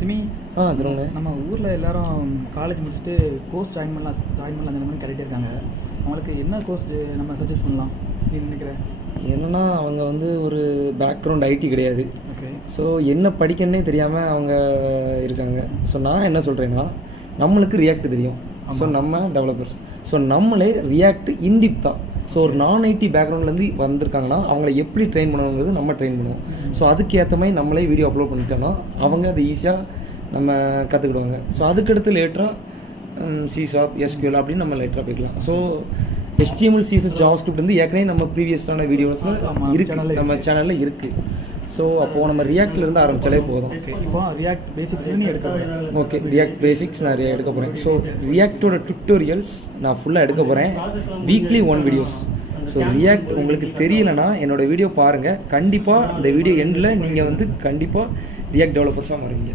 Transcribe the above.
சிமி சொல்லுங்க. நம்ம ஊரில் எல்லாரும் காலேஜ் முடிச்சுட்டு கோர்ஸ் ஜாயின் பண்ணலாம் அந்த மாதிரி கேட்டுகிட்டே இருக்காங்க. அவங்களுக்கு என்ன கோர்ஸ் நம்ம சஜஸ்ட் பண்ணலாம் நீ நினைக்கிறேன்? என்னென்னா அவங்க வந்து ஒரு பேக்ரவுண்ட் ஐடி கிடையாது. ஓகே. ஸோ என்ன படிக்கன்னே தெரியாமல் அவங்க இருக்காங்க. ஸோ நான் என்ன சொல்கிறேன்னா, நம்மளுக்கு ரியாக்ட் தெரியும். ஸோ நம்ம டெவலப்பர்ஸ். ஸோ நம்மளே ரியாக்ட் இன்டிப் தான். ஸோ ஒரு நான் ஐடி பேக்ரவுண்ட்லேருந்து வந்திருக்காங்கன்னா அவங்கள எப்படி ட்ரெயின் பண்ணணுங்கிறது நம்ம ட்ரெயின் பண்ணுவோம். ஸோ அதுக்கேற்ற மாதிரி நம்மளே வீடியோ அப்லோட் பண்ணிட்டோன்னா அவங்க அது ஈஸியாக நம்ம கற்றுக்கிடுவாங்க. ஸோ அதுக்கடுத்து லேட்டராக C# SQL அப்படின்னு நம்ம லேட்டராக போய்க்கலாம். ஸோ HTML CSS JavaScript வந்து ஏற்கனவே நம்ம ப்ரீவியஸான வீடியோஸில் இருக்குது, நம்ம சேனலில் இருக்குது. ஸோ அப்போது நம்ம ரியாக்ட்லேருந்து ஆரம்பித்தாலே போதும். இப்போ ரியாக்ட் பேசிக்ஸ் நீ எடுக்க போகிறேன். ஓகே, ரியாக்ட் பேசிக்ஸ் நான் எடுக்க போகிறேன். ஸோ ரியாக்டோட டுட்டோரியல்ஸ் நான் ஃபுல்லாக எடுக்க போகிறேன். Weekly 1 videos. ஸோ ரியாக்ட் உங்களுக்கு தெரியலைன்னா என்னோடய வீடியோ பாருங்கள். கண்டிப்பாக இந்த வீடியோ எண்டில் நீங்கள் வந்து கண்டிப்பாக ரியாக்ட் டெவலப்பர்ஸாக மாறுவீங்க.